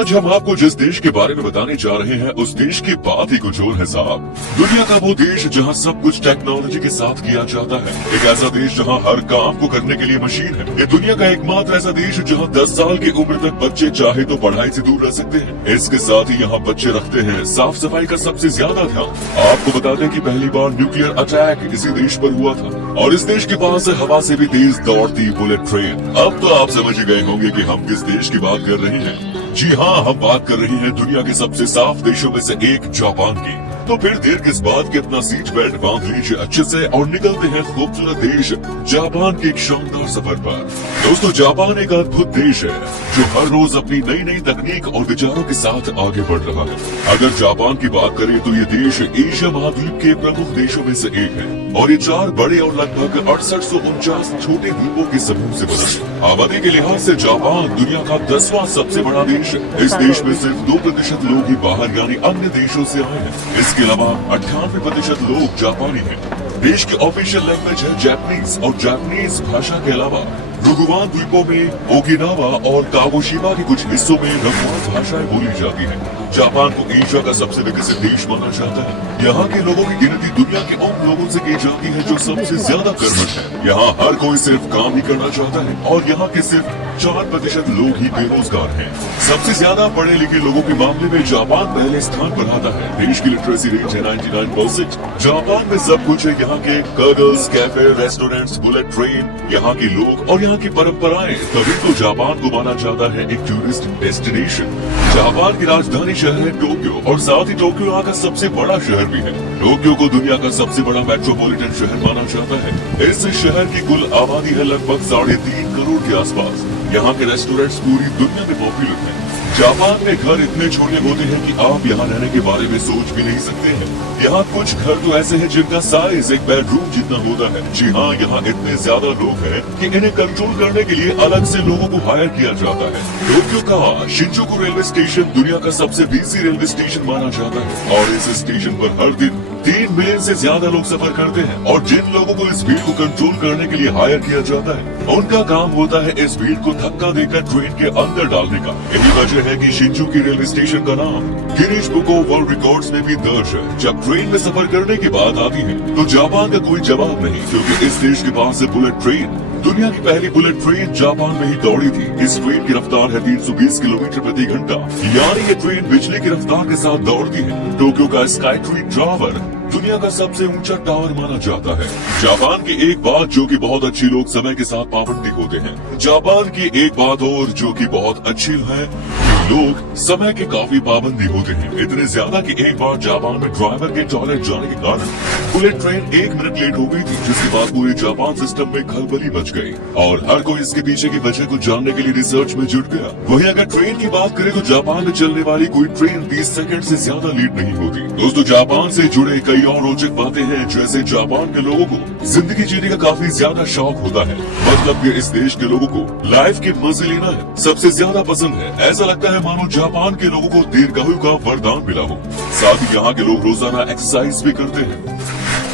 आज हम आपको जिस देश के बारे में बताने जा रहे हैं उस देश की बात ही कुछ और है साहब। दुनिया का वो देश जहां सब कुछ टेक्नोलॉजी के साथ किया जाता है। एक ऐसा देश जहां हर काम को करने के लिए मशीन है। ये दुनिया का एकमात्र ऐसा देश जहां 10 साल की उम्र तक बच्चे चाहे तो पढ़ाई से दूर रह सकते हैं। इसके साथ ही यहाँ बच्चे रखते हैं साफ सफाई का सबसे ज्यादा ध्यान। आपको बता दें कि पहली बार न्यूक्लियर अटैक इसी देश पर हुआ था और इस देश के पास हवा से भी तेज दौड़ती बुलेट ट्रेन। अब तो आप समझ गए होंगे कि हम किस देश की बात कर रहे हैं। जी हाँ, हम बात कर रहे हैं दुनिया के सबसे साफ देशों में से एक जापान की। तो फिर देर किस बात की अपना सीट बेल्ट बांध लीजिए अच्छे से और निकलते हैं खूबसूरत देश जापान के एक शानदार सफर पर। दोस्तों, जापान एक अद्भुत देश है जो हर रोज अपनी नई नई तकनीक और विचारों के साथ आगे बढ़ रहा है। अगर जापान की बात करें तो ये देश एशिया महाद्वीप के प्रमुख देशों में से एक है और ये 4 बड़े और लगभग 6849 छोटे द्वीपों के समूह से बना है। आबादी के लिहाज से जापान दुनिया का 10वां सबसे बड़ा देश है। इस देश में सिर्फ 2% लोग ही बाहर यानी अन्य देशों से आए हैं। इसके अलावा 98% लोग जापानी हैं। देश की ऑफिशियल लैंग्वेज है जापानीज और जापानीज भाषा के अलावा रुगुवान द्वीपों में ओकिनावा और कागोशिमा के कुछ हिस्सों में रंगुआन भाषाएं बोली जाती हैं। जापान को एशिया का सबसे विकसित देश माना जाता है। यहाँ के लोगों की गिनती दुनिया के उन लोगों से की जाती है जो सबसे ज्यादा कर्मठ है। यहाँ हर कोई सिर्फ काम ही करना चाहता है और यहाँ के सिर्फ 4% लोग ही बेरोजगार हैं। सबसे ज्यादा पढ़े लिखे लोगों के मामले में जापान पहले स्थान पर आता है। देश की लिटरेसी रेट है 99%। जापान में सब कुछ है। यहाँ के कर्गल्स, कैफे, रेस्टोरेंट्स, बुलेट ट्रेन, यहाँ के लोग और यहाँ की परंपराएं, तभी तो जापान को माना जाता है एक टूरिस्ट डेस्टिनेशन। जापान की राजधानी शहर है टोक्यो और साथ ही टोक्यो यहाँ का सबसे बड़ा शहर भी है। टोक्यो को दुनिया का सबसे बड़ा मेट्रोपॉलिटन शहर माना जाता है। इस शहर की कुल आबादी है लगभग 3.5 करोड़ के आसपास। यहाँ के रेस्टोरेंट्स पूरी दुनिया में पॉपुलर हैं। जापान में घर इतने छोटे होते हैं कि आप यहाँ रहने के बारे में सोच भी नहीं सकते हैं। यहाँ कुछ घर तो ऐसे हैं जिनका साइज एक बेडरूम जितना होता है। जी हाँ, यहाँ इतने ज्यादा लोग हैं कि इन्हें कंट्रोल करने के लिए अलग से लोगों को हायर किया जाता है। टोक्यो का शिंजुकु रेलवे स्टेशन दुनिया का सबसे बिजी रेलवे स्टेशन माना जाता है और इस स्टेशन पर हर दिन 3 मिलियन से ज्यादा लोग सफर करते हैं और जिन लोगों को इस भीड़ को कंट्रोल करने के लिए हायर किया जाता है उनका काम होता है इस भीड़ को धक्का देकर ट्रेन के अंदर डालने का। यही वजह है कि शिंजुकु रेलवे स्टेशन का नाम Guinness book of world records में भी दर्ज है। जब ट्रेन में सफर करने की बात आती है तो जापान का कोई जवाब नहीं, क्योंकि इस देश के पास है बुलेट ट्रेन। दुनिया की पहली बुलेट ट्रेन जापान में ही दौड़ी थी। इस ट्रेन की रफ्तार है 320 किलोमीटर प्रति घंटा, यानी ये ट्रेन बिजली की रफ्तार के साथ दौड़ती है। टोक्यो का स्काई ट्री टावर दुनिया का सबसे ऊंचा टावर माना जाता है। जापान की एक बात जो कि बहुत अच्छी, लोग समय के साथ पाबंदी होते हैं। जापान की एक बात और जो कि बहुत अच्छी है, लोग समय के काफी पाबंदी होते हैं। इतने ज्यादा कि एक बार जापान में ड्राइवर के टॉयलेट जाने के कारण बुलेट ट्रेन 1 मिनट लेट हो गई थी, जिसके बाद पूरे जापान सिस्टम में खलबली मच गई और हर कोई इसके पीछे की वजह को जानने के लिए रिसर्च में जुट गया। वहीं अगर ट्रेन की बात करें तो जापान में चलने वाली कोई ट्रेन 20 सेकंड से ज्यादा लेट नहीं होती। दोस्तों, जापान से जुड़े कई और रोचक बातें हैं, जैसे जापान के लोगों को जिंदगी जीने का काफी ज्यादा शौक होता है। मतलब कि इस देश के लोगों को लाइफ के मजे लेना है सबसे ज्यादा पसंद है। ऐसा लगता है मानो जापान के लोगों को दीर्घायु का वरदान मिला हो। साथ ही यहाँ के लोग रोजाना एक्सरसाइज भी करते हैं,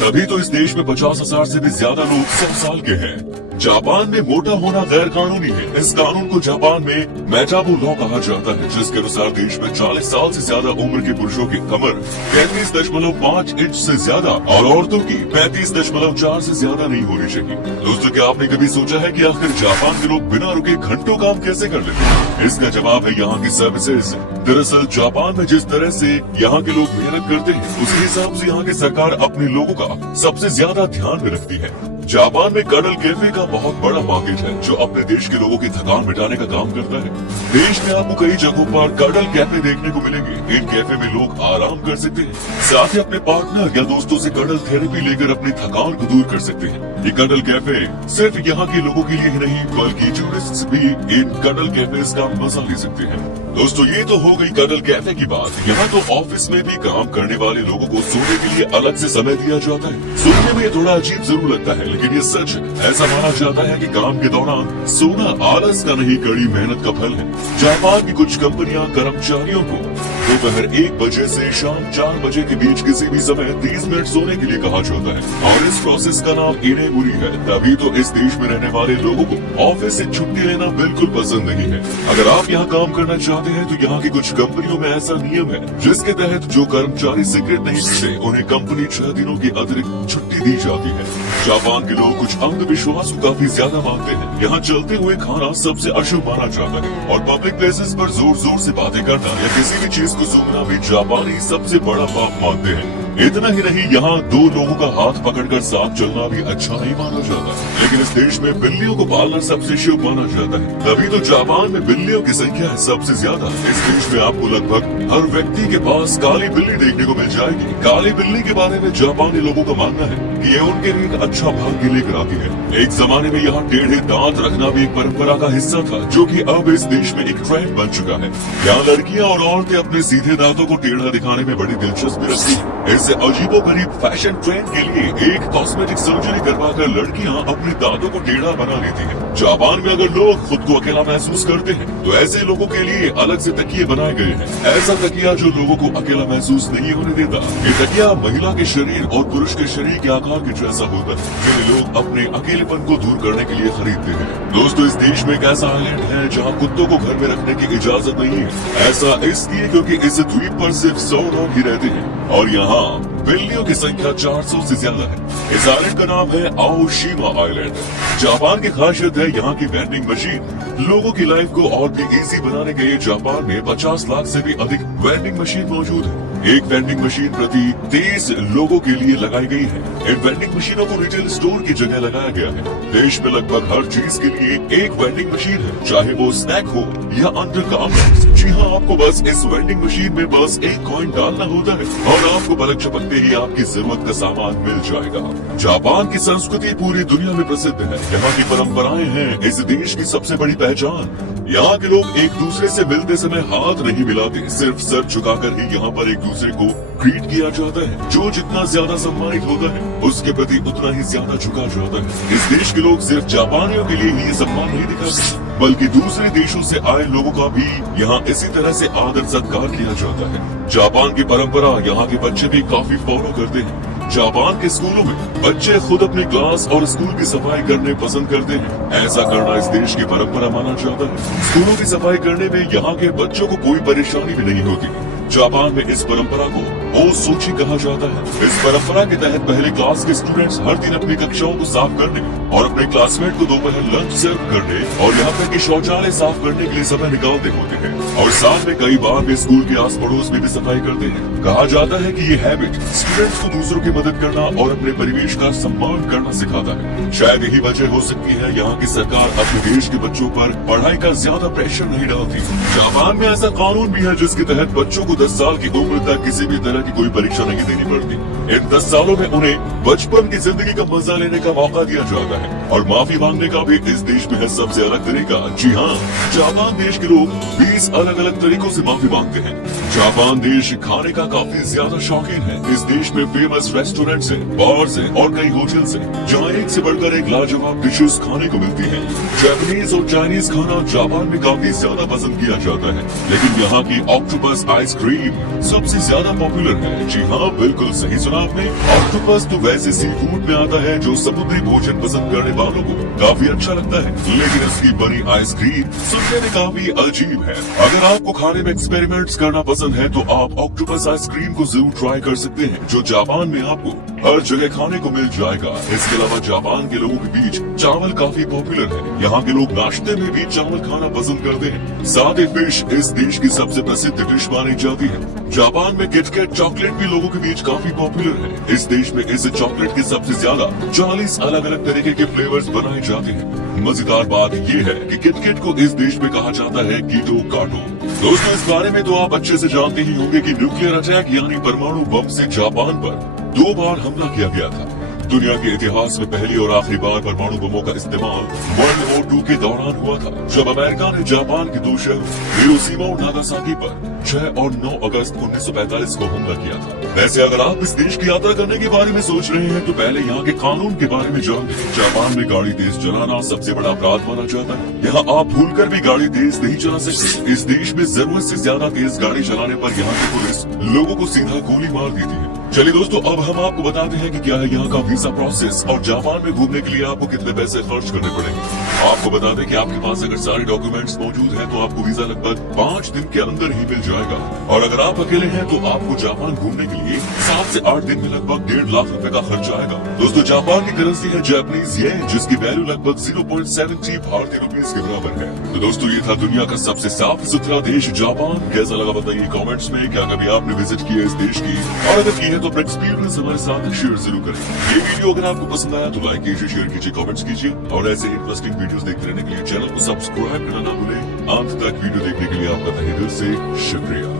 तभी तो इस देश में 50,000 से भी ज्यादा लोग 100 साल के हैं। जापान में मोटा होना गैर कानूनी है। इस कानून को जापान में मेटाबो लॉ कहा जाता है, जिसके अनुसार देश में 40 साल से ज्यादा उम्र के पुरुषों की कमर 33.5 इंच से ज्यादा और औरतों की 35.4 से ज्यादा नहीं होनी चाहिए। दोस्तों, क्या आपने कभी सोचा है कि आखिर जापान के लोग बिना रुके घंटों काम कैसे कर लेते हैं? इसका जवाब है यहाँ की सर्विसेज। दरअसल जापान में जिस तरह से यहाँ के लोग मेहनत करते हैं, उसके हिसाब से यहाँ की सरकार अपने लोगों का सबसे ज्यादा ध्यान में रखती है। जापान में कडल कैफे का बहुत बड़ा मार्केट है जो अपने देश के लोगों की थकान मिटाने का काम करता है। देश में आपको कई जगहों पर कडल कैफे देखने को मिलेंगे। इन कैफे में लोग आराम कर सकते हैं, साथ ही अपने पार्टनर या दोस्तों से कडल थेरेपी लेकर अपनी थकान को दूर कर सकते हैं। ये कडल कैफे सिर्फ यहाँ के लोगों के लिए ही नहीं बल्कि टूरिस्ट भी इन कडल कैफे का मजा ले सकते हैं। दोस्तों, ये तो हो गई कडल कैफे की बात। यहाँ तो ऑफिस में भी काम करने वाले लोगों को सोने के लिए अलग से समय दिया जाता है। सुनने में ये थोड़ा अजीब जरूर लगता है, लेकिन ये सच है। ऐसा माना जाता है कि काम के दौरान सोना आलस का नहीं, कड़ी मेहनत का फल है। जापान की कुछ कंपनियां कर्मचारियों को दोपहर 1 बजे से शाम 4 बजे के बीच किसी भी समय 30 मिनट सोने के लिए कहा जाता है और इस प्रोसेस का नाम इनेमुरी है। तभी तो इस देश में रहने वाले लोगों को ऑफिस से छुट्टी लेना बिल्कुल पसंद नहीं है। अगर आप यहाँ काम करना चाहते हैं तो यहाँ की कुछ कंपनियों में ऐसा नियम है जिसके तहत जो कर्मचारी सिगरेट नहीं पीते उन्हें कंपनी 6 दिनों की अतिरिक्त छुट्टी दी जाती है। जापान के लोग कुछ अंधविश्वास को काफी ज्यादा मानते हैं। यहाँ चलते हुए खाना सबसे अशुभ माना जाता है और पब्लिक प्लेसेस पर जोर जोर से बातें करना या किसी भी चीज को सूंघना भी जापानी सबसे बड़ा पाप मानते हैं। इतना ही नहीं, यहाँ 2 लोगों का हाथ पकड़कर साथ चलना भी अच्छा नहीं माना जाता। लेकिन इस देश में बिल्लियों को पालना सबसे शुभ माना जाता है। तभी तो जापान में बिल्लियों की संख्या है सबसे ज्यादा। इस देश में आपको लगभग हर व्यक्ति के पास काली बिल्ली देखने को मिल जाएगी। काली बिल्ली के बारे में जापानी लोगों का मानना है कि ये उनके लिए एक अच्छा भाग्य लेकर आती है। एक जमाने में यहाँ टेढ़े दांत रखना भी एक परंपरा का हिस्सा था, जो कि अब इस देश में एक ट्रेंड बन चुका है। यहाँ लड़कियाँ और औरतें अपने सीधे दांतों को टेढ़ा दिखाने में बड़ी दिलचस्पी रखती है। ऐसे अजीबोगरीब फैशन ट्रेंड के लिए एक कॉस्मेटिक सर्जरी करवाकर लड़कियां अपने दांतों को टेढ़ा बना लेती हैं। जापान में अगर लोग खुद को अकेला महसूस करते हैं तो ऐसे लोगों के लिए अलग से तकिए बनाए गए हैं। ऐसा तकिया जो लोगों को अकेला महसूस नहीं होने देता। ये तकिया महिला के शरीर और पुरुष के शरीर के आकार के जैसा होता है, जिन्हें लोग अपने अकेलेपन को दूर करने के लिए खरीदते हैं। दोस्तों, इस देश में एक ऐसा आइलैंड है जहाँ कुत्तों को घर में रखने की इजाजत नहीं है। ऐसा इसलिए क्योंकि इस द्वीप पर सिर्फ 100 लोग ही रहते हैं और यहाँ बिल्लियों की संख्या 400 से ज्यादा है। इस आइलैंड का नाम है आओशिमा आइलैंड। जापान की खासियत है यहाँ की वेंडिंग मशीन। लोगों की लाइफ को और भी इजी बनाने के लिए जापान में 50 लाख से भी अधिक वेंडिंग मशीन मौजूद है। एक वेंडिंग मशीन प्रति 23 लोगों के लिए लगाई गई है। इन वेंडिंग मशीनों को रिटेल स्टोर की जगह लगाया गया है। देश में लगभग हर चीज के लिए एक वेंडिंग मशीन है, चाहे वो स्नैक हो या अंडरगारमेंट्स। जी हाँ, आपको बस इस वेंडिंग मशीन में बस एक कॉइन डालना होता है और आपको पलक झपकते ही आपकी जरूरत का सामान मिल जाएगा। जापान की संस्कृति पूरी दुनिया में प्रसिद्ध है। यहाँ की परंपराएं हैं इस देश की सबसे बड़ी पहचान। यहाँ के लोग एक दूसरे से मिलते समय हाथ नहीं मिलाते, सिर्फ सर झुकाकर ही यहाँ पर एक दूसरे को ग्रीट किया जाता है। जो जितना ज्यादा सम्मानित होता है उसके प्रति उतना ही ज्यादा झुका जाता है। इस देश के लोग सिर्फ जापानियों के लिए ही सम्मान नहीं दिखाते, बल्कि दूसरे देशों से आए लोगों का भी यहाँ इसी तरह से आदर सत्कार किया जाता है। जापान की परंपरा यहाँ के बच्चे भी काफी फॉलो करते हैं। जापान के स्कूलों में बच्चे खुद अपने क्लास और स्कूल की सफाई करने पसंद करते हैं। ऐसा करना इस देश की परंपरा माना जाता है। स्कूलों की सफाई करने में यहाँ के बच्चों को कोई परेशानी भी नहीं होती। जापान में इस परंपरा को ओसोची कहा जाता है। इस परंपरा के तहत पहले क्लास के स्टूडेंट्स हर दिन अपनी कक्षाओं को साफ करने और अपने क्लासमेट को दोपहर लंच सर्व करने और यहाँ तक कि शौचालय साफ करने के लिए समय निकालते होते हैं और साथ में कई बार वे स्कूल के आस पड़ोस में भी सफाई करते हैं। कहा जाता है कि ये हैबिट स्टूडेंट्स को दूसरों की मदद करना और अपने परिवेश का सम्मान करना सिखाता है। शायद यही वजह हो सकती है यहाँ की सरकार अपने देश के बच्चों पर पढ़ाई का ज्यादा प्रेशर नहीं डालती। जापान में ऐसा कानून भी है जिसके तहत बच्चों को 10 साल की उम्र तक किसी भी तरह की कोई परीक्षा नहीं देनी पड़ती। इन 10 सालों में उन्हें बचपन की जिंदगी का मजा लेने का मौका दिया जाता है और माफी मांगने का भी इस देश में है सबसे अलग तरीका। जी हाँ, जापान देश के लोग 20 अलग अलग तरीकों से माफी मांगते हैं। जापान देश खाने का काफी ज्यादा शौकीन है। इस देश में फेमस रेस्टोरेंट्स हैं, बार्स हैं और कई होटल्स हैं जहाँ एक से बढ़कर एक लाजवाब डिशेस खाने को मिलती हैं। जापानीज और चाइनीज खाना जापान में काफी ज्यादा पसंद किया जाता है, लेकिन यहाँ की ऑक्टोपस आइसक्रीम सबसे ज्यादा पॉपुलर है। जी हाँ, बिल्कुल सही सुना आपने। ऑक्टोपस तो वैसे सी फूड में आता है जो समुद्री भोजन पसंद करने वालों को काफी अच्छा लगता है, लेकिन इसकी बनी आइसक्रीम सुनने में काफी अजीब है। अगर आपको खाने में एक्सपेरिमेंट्स करना पसंद है तो आप ऑक्टोपस आइसक्रीम को जरूर ट्राई कर सकते हैं, जो जापान में आपको हर जगह खाने को मिल जाएगा। इसके अलावा जापान के लोगों के बीच चावल काफी पॉपुलर है। यहाँ के लोग नाश्ते में भी चावल खाना पसंद करते हैं। साथ ही फिश इस देश की सबसे प्रसिद्ध डिश मानी जाती है। जापान में किटकैट चॉकलेट भी लोगों के बीच काफी पॉपुलर है। इस देश में इस चॉकलेट के सबसे ज्यादा 40 अलग अलग तरीके के फ्लेवर्स बनाए जाते हैं। मजेदार बात ये है कि किटकैट को इस देश में कहा जाता है कीटो काटो। दोस्तों, इस बारे में तो आप अच्छे से जानते ही होंगे कि न्यूक्लियर अटैक यानी परमाणु बम से जापान पर 2 बार हमला किया गया था। दुनिया के इतिहास में पहली और आखिरी बार परमाणु बमों का इस्तेमाल वर्ल्ड वॉर 2 के दौरान हुआ था, जब अमेरिका ने जापान के 2 शहरों हिरोशिमा और नागासाकी पर 6 और 9 अगस्त 1945 को हमला किया था। वैसे अगर आप इस देश की यात्रा करने के बारे में सोच रहे हैं तो पहले यहाँ के कानून के बारे में जान लें। जापान में गाड़ी तेज चलाना सबसे बड़ा अपराध माना जाता है। यहाँ आप भूलकर भी गाड़ी तेज नहीं चला सकते। इस देश में जरूरत से ज्यादा तेज गाड़ी चलाने पर यहाँ की पुलिस लोगों को सीधा गोली मार देती है। चलिए दोस्तों, अब हम आपको बताते हैं कि क्या है यहाँ का वीजा प्रोसेस और जापान में घूमने के लिए आपको कितने पैसे खर्च करने पड़ेंगे। आपको बता दें कि आपके पास अगर सारे डॉक्यूमेंट्स मौजूद हैं तो आपको वीजा लगभग 5 दिन के अंदर ही मिल जाएगा। और अगर आप अकेले हैं तो आपको जापान घूमने के लिए 7 से 8 दिन में लगभग 1.5 लाख रुपए का खर्च आएगा। दोस्तों, जापान की करेंसी है जापानीज येन, जिसकी वैल्यू लगभग 0.70 भारतीय रुपीज के बराबर है। तो दोस्तों, ये था दुनिया का सबसे साफ सुथरा देश जापान। कैसा लगा बताइए कमेंट्स में। क्या कभी आपने विजिट किया इस देश की, और अगर की है तो अपना एक्सपीरियंस हमारे साथ शेयर जरूर करें। ये वीडियो अगर आपको पसंद आया तो लाइक कीजिए, शेयर कीजिए, कमेंट्स कीजिए और ऐसे इंटरेस्टिंग वीडियोस देखते रहने के लिए चैनल को सब्सक्राइब करना ना भूलें। अंत तक वीडियो देखने के लिए आपका तहे दिल से शुक्रिया।